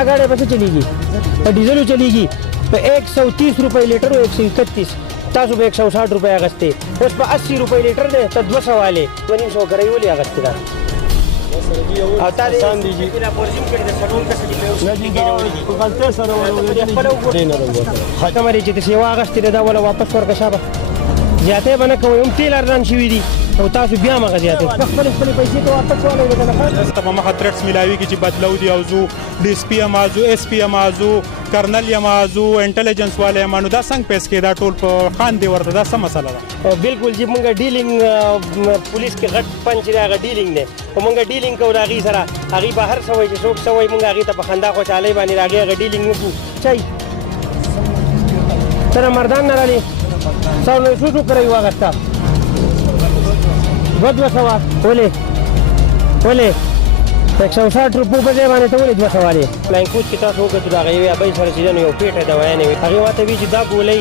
دا ګاډی به څه چلیږي په ډیزلو چلیږي په 130 روپۍ لیټر او 131 تاسو به 160 روپۍ اغستې اوس په 80 روپۍ لیټر دی ته 200 والې 200 کرۍ ولې اغستې ده او تا دې پورزیم کړي د سلون کسه کومه چې د سیوا اغستې ده دا ولا واپس ورکړه شابه زیاتې به نه کوئ هم تیل ارزان شوي دي او تاسو بیا مغه زیاتې خپلې پیسې ته واپس والئ ته په مخه ترټس میلاویږي چې بدلو دي او زو ډي اس پي یم ازو اس پي یم ازو کرنل یم ازو انټيليجنس والے یم نو دا څنګه پیس کې دا ټول په خان دی ورته دا څه مسله ده بالکل چې موږ ډیلینګ پولیس کې غټ پنچ دی هغه ډیلینګ دی او موږ ډیلینګ کوو د هغې سره هغې بهر سوی چې څوک سوی موږ هغې ته په خندا خوشحالۍ باندې د هغې هغه ډیلینګ وکړو چای ته مردان نه رالې 100 کرۍ واغسته 200 ولې 160 روپو په ځای باندې ته ولې 200 والې فلاین کوچ کې تاسو وکړو د هغې یوې ابۍ سره چې ده نو یو پیټه دوایانې وي هغې ماته وي چې دا ګولۍ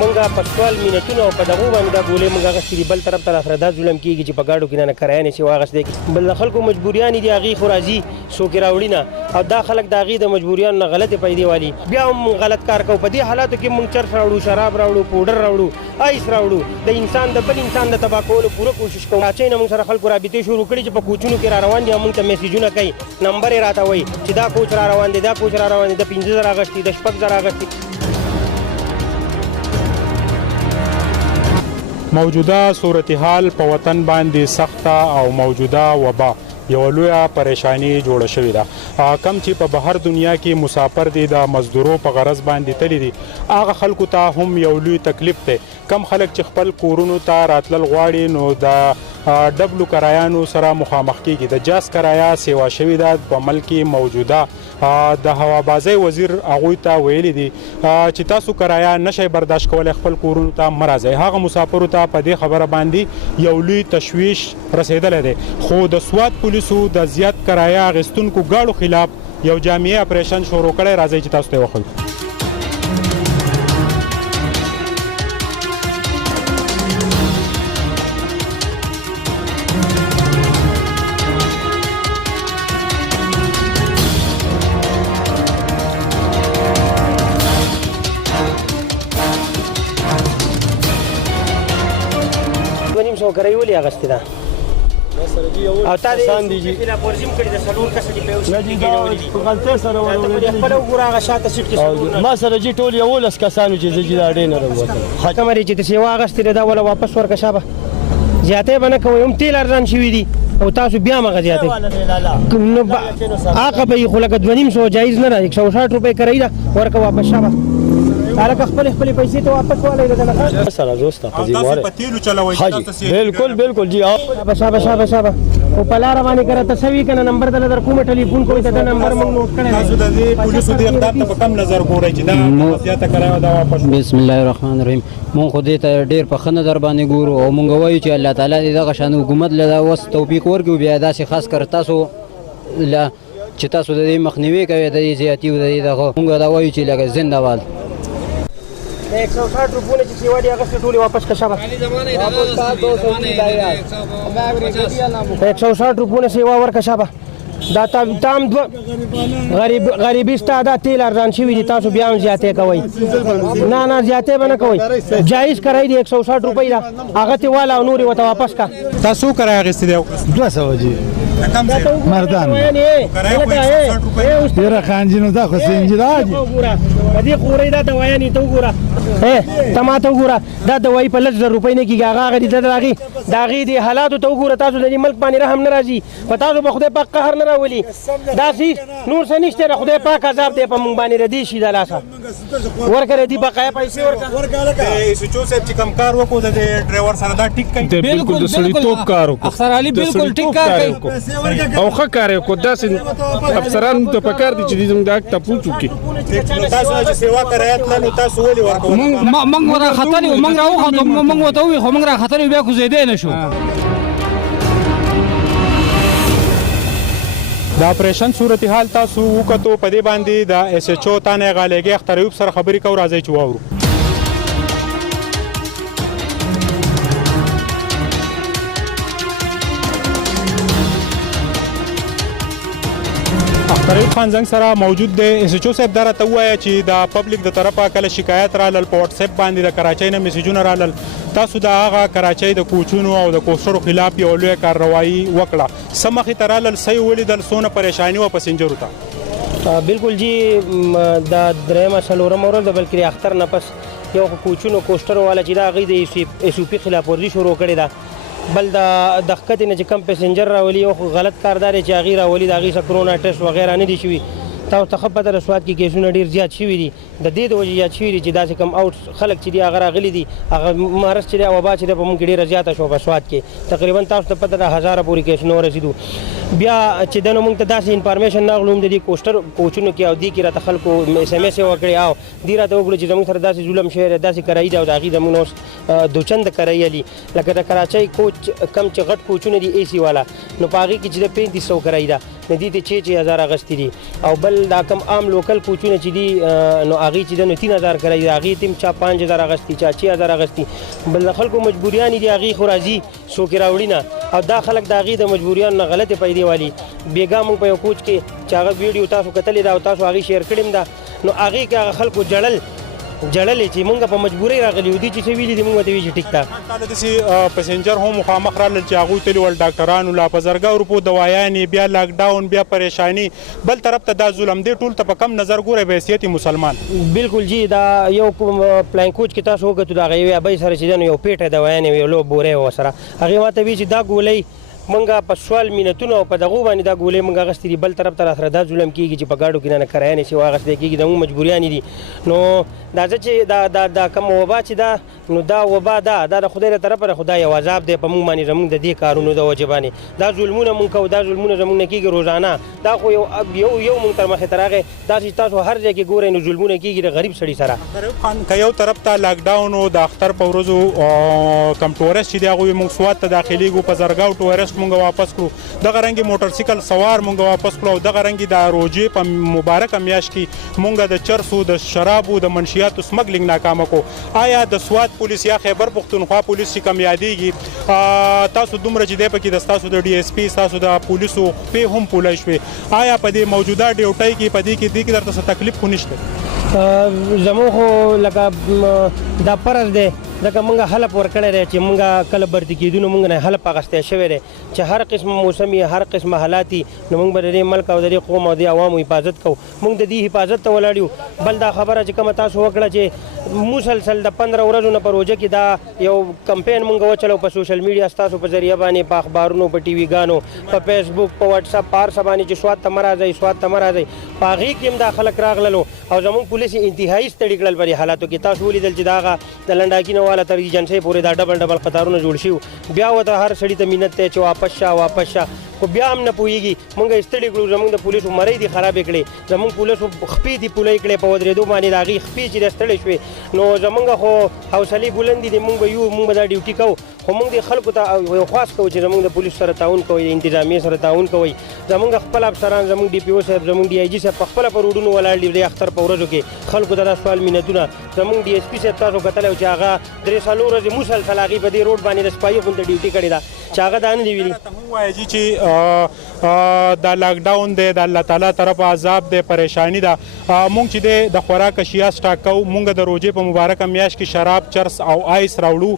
مونږ په 12 منټونو او په دغو باندې دا ګولۍ مونږ اغستې دي بل طرف ته راسره دا ظلم کېږي چې په ګاډو کې نه کرایانې چې واغستې بل د خلکو مجبوریانې دي هغې خو راځي څوک یې راوړي نه او دا خلک د هغې د مجبوریانو نه غلطې پیدې والي بیا هم غلط کار کوو په دې حالاتو کې مونږ چرس راوړو شراب راوړو پوډر راوړو آیس راوړو د انسان د بل انسان د تباه کولو پوره کوشش کوو اچۍ نه مونږ سره خلکو رابطې شروع کړي چې په کوچونو کې را روان دي مونږ ته میسیجونه کوي نمبر یې راته وایي چې دا کوچ را روان دی دا کوچ را روان دی د 15,000 اغستي د 6,000 اغستي موجوده صورتحال په وطن باندې سخته او موجوده وبا یو لویه پریشانی جوړه شوې ده کم چې په بهر دنیا کې مسافر دي د مزدورو په غرض باندې تللی دي هغه خلکو ته هم یو لوی تکلیف دی کم خلک چې خپل کورونو ته راتلل غواړي نو د ډبلو کرایانو سره مخامخ کیږي د جاز کرایه سیوا شوې ده په ملک کې موجوده د هوابازۍ وزیر هغوی ته ویلي دي چې تاسو کرایه نشئ برداشت کولی خپل کورونو ته مه راځئ هغه مسافرو ته په دې خبره باندې یو لوی تشویش رسېدلی دی خو د سوات پولیسو د زیات کرایه اخیستونکو ګاډو خلاف یو جامعي اپریشن شروع کړی راځئ چې تاسو ته یې وښیو کرۍ ولې اغستې ده او تا دې پورزیم کړي د سلور کسه دي په یو سیټ کې نیولي په غلطۍ سره خپله وګوره هغه شاته سیټ کې ما سره جي ټول 11 کسانو چې زه جي دا ډې نه راووتم کومه چې د سیوا اغستې ده دا وله واپس ورکړه شابه زیاتې به نه کوئ هم تیل ارزان شوي دي او تاسو بیا مغه زیاتې هغه به یې خو لکه 250 جایز نه ده 160 روپۍ کرۍ ده ورکړه واپس شابه هلکه خپلې پیسې ته واپس والئ دغه سره دوسته په دې واره تیلو چلوئ بالکل جی شابه او په لاره باندې کړه ته سوي کنه نمبر دل در کومه ټلیفون کوی ته نمبر موږ نوٹ کړی تاسو د پولیسو د اقدام ته په کم نظر ګورئ چې دا زیاته کرایه دا واپس بسم الله الرحمن الرحیم مونږ خو دې ته ډېر په ښه نظر باندې ګورو او مونږ وایو چې الله تعالی دې دغه شان حکومت له دا وس توفیق ورکړي بیا داسې خاص کر تاسو چې تاسو د دې مخنیوي کوئ د دې زیاتي او د دې دغه مونږ دا وایو چې لکه زنده باد 160 روپونه چې سیوا دي اغستې ټولې واپس کړه شابه 160 روپونه سیوا ورکړه شابه دا تام غریبي ستا دا تیل ارزان شوي دي تاسو بیا هم زیاتې کوئ نه زیاتې به نه کوئ جایز کرایه دي 160 روپۍ ده هغه تې واله او نورې ورته واپس کړه تاسو کرایه اخیستې دی 200 جی مردان ډېره خانجینو دا خو سنجي دا دي په دې خورۍ دا دوایانې ته وګوره ته ما ته وګوره دا دوایي په 100,000 روپۍ نه کېږي هغه هغه دي د هغې دې حالاتو ته وګوره تاسو د دې ملک باندې رحم نه راځي په تاسو به خدای پاک قهر نه راولي داسې نور څه نشته نه خدای پاک عذاب دی په موږ باندې ردي شي د لاسه ورکړه دې بقایا پیسې ورکړه سوچو صاحب چې کم کار وکړو د ډرایور سره دا ټیک کوي بالکل د سړیتوب کار وکړو اختر علي بالکل ټیک کار کوي او ښه کار یې وکړو داسې افسرانو ته پکار دي چې زموږ د حق تپوس وکړي تاسو چې سیوا کرایه تللو تاسو ولې ورکوئ موږ راختلي وو موږ راوختو موږ ورته وویل خو موږ راختلي بیا کوزېدی نه شو د اپریشن صورتحال تاسو وکتو په دې باندې د ایس ایچ او تانه غالېږي اختر ایوب سره خبرې کوو راځئ چې واورو اختر شریف خان زنګ سره موجود دی. اس ایچ او صاحب دا راته ووایه چې د پبلک د طرفه کله شکایت رالل په واتس اپ باندې د کراچۍ نه میسیجونه رالل، تاسو د هغه کراچۍ د کوچونو او د کوچرو خلاف یو لویه کارروایي وکړه، څه مخې ته رالل، څه یې ولیدل، څونه پریشاني وه پسنجرو ته؟ بالکل جی دا درېیمه څلورمه ورځ ده، بلکې د اختر نه پس یو کوچونو کوسټرو والا چې دا هغوی د ایس او پي خلاف ورزي شروع کړې ده. بل د ښکتې نه چې کم پسنجر راولي یو غلط کار دا دی چې هغوی راولي د هغوی څه کرونا ټسټ وغیره نه دي شوي. تاسو ته ښه پته ده سوات کې کیسونه ډېر زیات شوي دي، د دې د وجې زیات شوي دي چې داسې کم اوټ خلک چې دي هغه راغلي دي، هغه مرض چې دی وبا چې دی په موږ کې ډېره زیاته شوه په سوات کې، تقریبا تاسو ته پته ده 1000 پورې کیسونه ورسېدو. بیا چې د نو موږ ته داسې انفارمیشن راغلو د دې کوچونو کې او دې کې راته خلکو اس ام اس یې ورکړې او دې راته وکړو چې زموږ سره داسې ظلم شوی دی، داسې کرایي ده او د هغې زموږ نه اوس دوچنده کرایي علي، لکه د کراچۍ کوچ کم چې غټ کوچونه دي اے سی والا، نو په هغې کې چې د 3500 کرایي ده، نو دې ته 6000 اخیستې دي. او بل دا کم عام لوکل کوچونه چې دي نو هغې چې ده نو 3000 کرایي ده، هغې ته هم چا 5000 اخیستي، چا 6000 اخیستي. بل د خلکو مجبوریانې دي هغې خو راځي څوک یې راوړي نه، او دا خلک د هغې د مجبوریانو نه غلطې پیدې والي. بېګا موږ په یو کوچ کې چې هغه ویډیو تاسو کتلې ده او تاسو هغې شیر کړې هم ده، نو هغې کې هغه خلکو جړلې چې مونږ په مجبورۍ راغلي یو، دي چې څه ویلي دي مونږ ورته وایي چې ټیک ده. کله داسې پسنجر هم مخامخ رالل چې هغوی تللي ول ډاکټرانو لا په زرګو روپو دوايانې، بیا لاکډاون، بیا پریشاني، بل طرف ته دا ظلم دی، ټول ته په کم نظر ګورئ په حیثیت مسلمان؟ بالکل جی دا یو پلاین کوچ کې تاسو وکتو د هغه یوې ابۍ سره چې دی نو یو پیټه دوايانې وې، یو لو بورې وه ورسره، هغې ما ته وایي چې دا ګولۍ منګه په سوال مینتونه او په دغو باندې دا ګولۍ منګه اخیستې دي، بل طرف ته راسره دا ظلم کېږي چې په ګاډو کې نه کرایه نشي واخیستلی کېږي، زموږ مجبوریانې دي. نو دا زه چې دا کوم وبا چې ده نو دا وبا ده د خدای له طرفه ده، خو دا یو عذاب دی په موږ باندې زموږ د دې کارونو د وجې باندې. دا ظلمونه موږ کوو، دا ظلمونه زموږ نه کېږي روزانه، دا خو یو موږ تر مخې ته راغی، دا چې تاسو هر ځای کې ګورئ نو ظلمونه کېږي د غریب سړي سره. شریف خان که یو طرف ته لاکډاون او د اختر په ورځو کم ټورست چې دی هغوی موږ سوات ته داخلېږو، په زرګاو ټورست موږ واپس کړو، دغه رنګې موټرسایکل سوار موږ واپس کړو، او دغه رنګې د روژې په مبارکه میاشت کې موږ د چرسو، د شرابو، د منشیاتو سمګلینګ ناکامه کو. آیا د سوات پولیس یا خیبر پښتونخوا پولیس چې کم یادېږي، تاسو دومره چې دی پکې د ستاسو د ډي ایس پي ستاسو د پولیسو پې هم پولی شوې، آیا په دې موجوده ډیوټۍ کې په دې کې درته څه تکلیف خو نشته؟ زموږ خو لکه دا فرض دی، ځکه موږ حلف ورکړی دی چې موږ کله برتي کېدو نو موږ نه حلف اخیستی شوی دی چې هر قسم موسم وي، هر قسم حالات وي، نو موږ به د دې ملک او د دې قوم او د عوامو حفاظت کوو، موږ د دې حفاظت ته ولاړ یو. بل دا خبره چې کومه تاسو وکړه چې مسلسل د 15 ورځو نه په روژه کې دا یو کمپین موږ وچلو په سوشل میډیا ستاسو په ذریعه باندې، په اخبارونو، په ټي وي ګانو، په فیسبوک، په واټس اپ، په هر څه باندې چې سوات ته مه راځئ، سوات ته مه راځئ، په هغې کې هم دا خلک راغللو او زموږ پولیس انتهایي ستړي کړل په دې حالاتو کې. تاسو ولیدل چې د هغه د لنډاکي نه والا تر ایجنسۍ پورې دا ډبل قطارونه جوړ شوي، بیا ورته هر سړي ته منت دی چې واپس شه، خو بیا هم نه پوهېږي. موږ یې ستړي کړو، زموږ د پولیسو مرۍ دي خرابې کړې، زموږ پولیسو خپې دي پولۍ کړې په ودرېدو باندې، د هغې خپې چې دی ستړې شوې، نو زموږ خو حوصلې بلندې دي، موږ به یو، موږ به دا ډیوټي کوو، خو موږ دې خلکو ته یو خواست کوو چې زموږ د پولیسو سره تعاون کوئ، د انتظامیې سره تعاون کوئ. زموږ خپل افسران، زموږ ډي پي او صاحب، زموږ ډي آی جي صاحب په خپله په روډونو ولاړ دي د اختر په ورځو کې خلکو ته دا سوال مینتونه. زموږ ډي ایس پي صاحب تاسو کتلی چې هغه 3 ورځې مسلسل هغې په دې روډ باندې د سپایي غونته ډیوټي کړې ده چې هغه دا نه دي ویلي. وایي چې دا لاکډاون دی د الله تعالی طرفه عذاب دی، پریشانی ده. مونږ چې دی د خوراک اشیا سټاک کوو، مونږ د روژې په مبارکه میاشت کې شراب، چرس او آیس راوړو،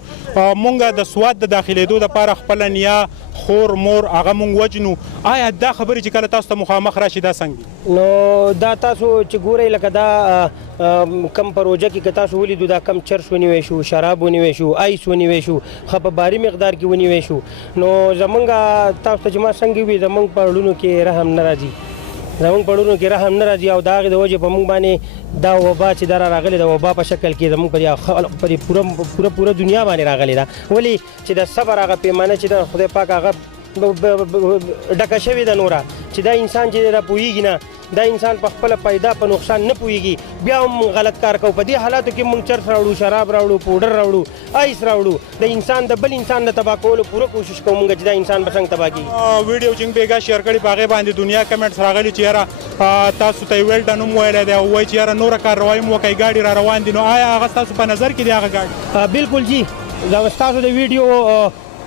مونږ د سوات د داخلېدو دپاره خپله نیا، خور، مور هغه مونږ وجنو. آیا دا خبرې چې کله تاسو ته مخامخ راشي دا څنګه دي؟ نو دا تاسو چې ګورئ لکه دا کم په روژه کې که تاسو ولیدو دا کم چرس ونیوی شو، شراب ونیوی شو، آیس ونیوی شو، ښه په باري مقدار کې ونیوی شو، نو زمونږ تاسو ته چې ما څنګه وي زمونږ په اړونو کې رحم نه راځي، زمونږ په اړونو کې رحم نه راځي، او د هغې د وجې په موږ باندې دا وبا چې دا راغلې د وبا په شکل کې زمونږ په پوره دنیا باندې راغلې ده. ولې چې د صبر هغه پیمانه چې د خدای پاک هغه ډکه شوې ده نوره، چې دا انسان چې را پوهېږي نه، دا انسان په خپله پیدا په نقصان نه پوهېږي، بیا هم غلط کار کوو. په دې حالاتو کې موږ چرس راوړو، شراب راوړو، پوډر راوړو، آیس راوړو، د انسان د بل انسان د تباه کولو پوره کوشش کوو موږ چې دا انسان به څنګه تباه کېږي. ویډیو چې بیګا شیر کړي په هغې باندې دنیا کمنټس راغلي چې یاره تاسو ته یې ویلډن هم ویلی دی او وایي چې یاره نوره کارروایي هم وکړئ، ګاډي را روان دي، نو آیا هغه ستاسو په نظر کې دی هغه ګاډي؟ بالکل جي، ستاسو د ویډیو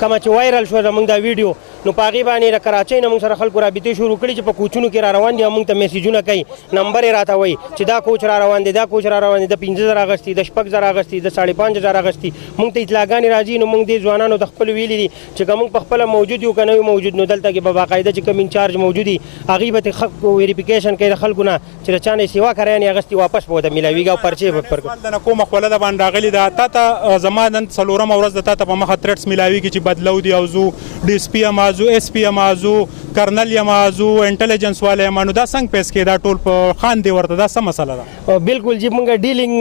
کومه چې وایرل شوه زموږ دا ویډیو، نو په هغې باندې د کراچۍ نه موږ سره خلکو رابطې شروع کړي چې په کوچونو کې را روان دي او موږ ته میسیجونه کوي، نمبر یې راته وایي چې دا کوچ را روان دی، دا کوچ را روان دی، د 15,000 اخیستي، د 6,000 اخیستي، د 5,500 اخیستي. موږ ته اطلاعګانې راځي نو موږ دې ځوانانو ته خپل ویلي دي چې که موږ په خپله موجود یو که نه یو موجود نو دلته کې به باقاعده چې کوم انچارج موجود دي هغوی به ویریفیکیشن کوي د خلکو نه چې د چا نه یې سیوا کریانې اخیستي واپس به ورته میلاویږي او پرچې به د نه کومه خوله د باندې راغلې ده تا ته زما نن څلورمه ورځ ده تا ته په مخه تریټس میلاویږي چې بدلو دي او زو ډي اس پي یم زو اس پي یم زو کرنل یم زو انټلیجنس والا یم نو دا څنګه پیس کې دا ټول په خان دی ورته دا څه مسله ده؟ بالکل جی موږ ډیلینګ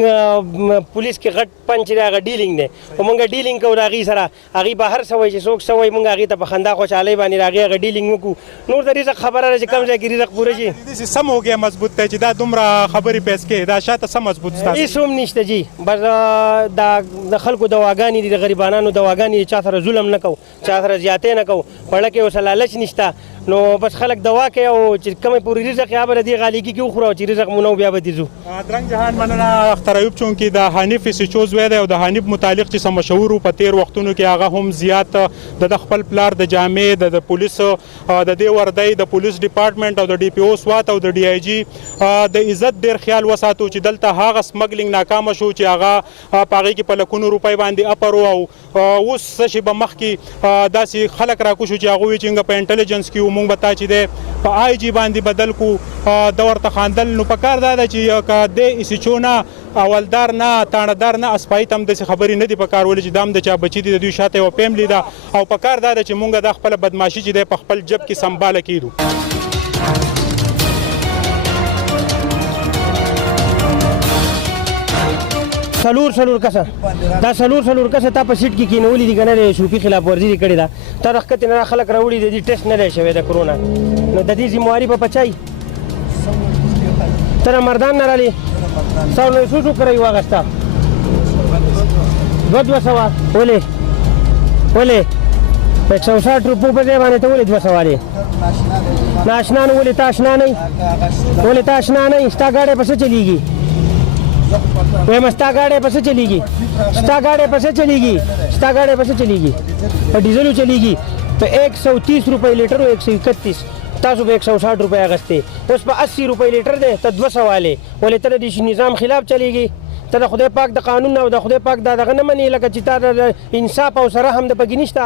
پولیس کې غټ پنچ دی هغه ډیلینګ دی او موږ ډیلینګ کوو د هغې سره هغې به هر څه وایي چې څوک څه وایي موږ هغې ته په خندا خوشحالۍ باندې د هغې هغه ډیلینګ وکړو. نور د رزق خبره ده چې کوم ځای کې رزق پوره شي داسې سم هوګیا مضبوط دی چې دا دومره خبرې پیس کې دا شاته څه مضبوط ستاسو؟ هېڅ هم نشته جی بس د خلکو دواګانې دي د غریبانانو دواګانې دي چا سره ظلم نه کوو چا سره زیاتۍ نه کوو خوړه کې اوس لالچ نشته نو بس خلک دوا کوي او چې کومې پورې رزق یا به د دې غالیګي کې وخورو او چې رزق مو نه بیا به دې ځو. درنګ جهان مننه اختر ایوب چونکې د حنیف سچو زوی دی او د حنیف متعلق چې څه مشهور په تیر وختونو کې هغه هم زیات د خپل پلار د جامې د پولیس د دې وردی د پولیس ډپارټمنټ او د ډي پي او سوات او د ډي آی جي د عزت ډېر خیال وساتو چې دلته هغه سمګلینګ ناکامه شو چې هغه په هغې کې په لکونو روپۍ باندې اپرو او اوس څه شي به مخکې داسې خلک راکوشو چې هغوی چې موږ په انټلیجنس کې مونږ به تا چې دی په آی جي باندې بدل کو د ورته خاندل نو په کار دا ده چې که د اسیچو نه اولدار نه تاڼهدار نه اسپایي ته هم داسې خبرې نه دي په کار ولې چې دا هم د چا بچي دي د دوی شاته یوه فیملی ده او په کار دا ده چې مونږ دا خپله بدماشي چې دی په خپل جب کې سنباله کیدو. څلور کسه دا څلور کسه تا په سیټ کې کېنولي دي که نه دی شوپي خلاف ورزي دې کړې ده تا د ښکتې نه خلک راوړي د دې ټیسټ نه دی شوی د کرونا نو د دې ذمواري به پچای ته نه مردان نه رالې سو نو څو کره یې واغسته 200 ولې 160 روپو په ځای باندې ته ولې 200 والې ناشنا نه ولې تا اشنا نه ولې تا اشنا نه ستا ګاډی په څه چلیږي وایم ستا ګاډی په څه چلیږي ستا ګاډی په څه چلیږي په ډیزلو چلیږي په 130 روپۍ لیټر او 131 تاسو به 160 روپۍ اخیستې اوس په 80 روپۍ لیټر دی ته 200 والې ولې ته د دې نظام خلاف چلیږي ته د خدای پاک د قانون او د خدای پاک دغه نه منې لکه چې تا د انصاف او سره هم د پکې نشته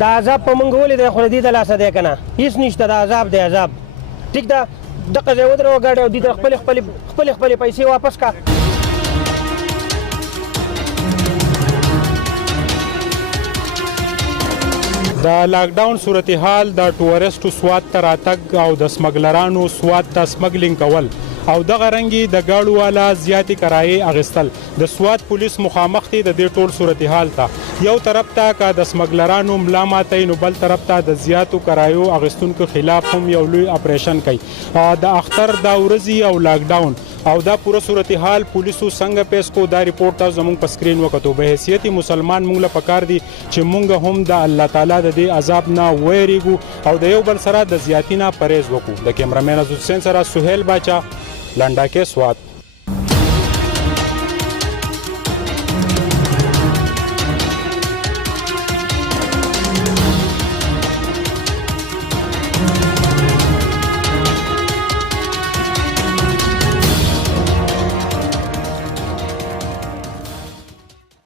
د عذاب په موږ ولې دی خو د دې د لاسه دی که نه هېڅ نشته د عذاب دی عذاب ټیک ده دغه ځای ودروه ګاډی او دې ته خپلې پیسې واپس کا. د لاکډاون صورتحال د ټورسټو سوات ته راتګ او د سمګلرانو سوات ته سمګلینګ کول او دغه رنګې د ګاډو والا زیاتې کرایې اخیستل د سوات پولیس مخامخ دي د دې ټول صورتحال ته یو طرف ته که د سمګلرانو ملا ماتوي نو بل طرف ته د زیاتو کرایو اخیستونکو خلاف هم یو لوی اپریشن کوي د اختر دا ورځې او لاکډاون او دا پوره صورتحال پولیسو څنګه پیش کو دا ریپورټ تاسو زموږ په سکرین وکتو به حیثیت مسلمان موږ له پکار دي چې موږ هم د الله تعالی د دې عذاب نه ویریږو او د یو بل سره د زیاتی نه پرهیز وکړو. د کیمرامین حسین سره سهیل باچا لنډاکې سوات.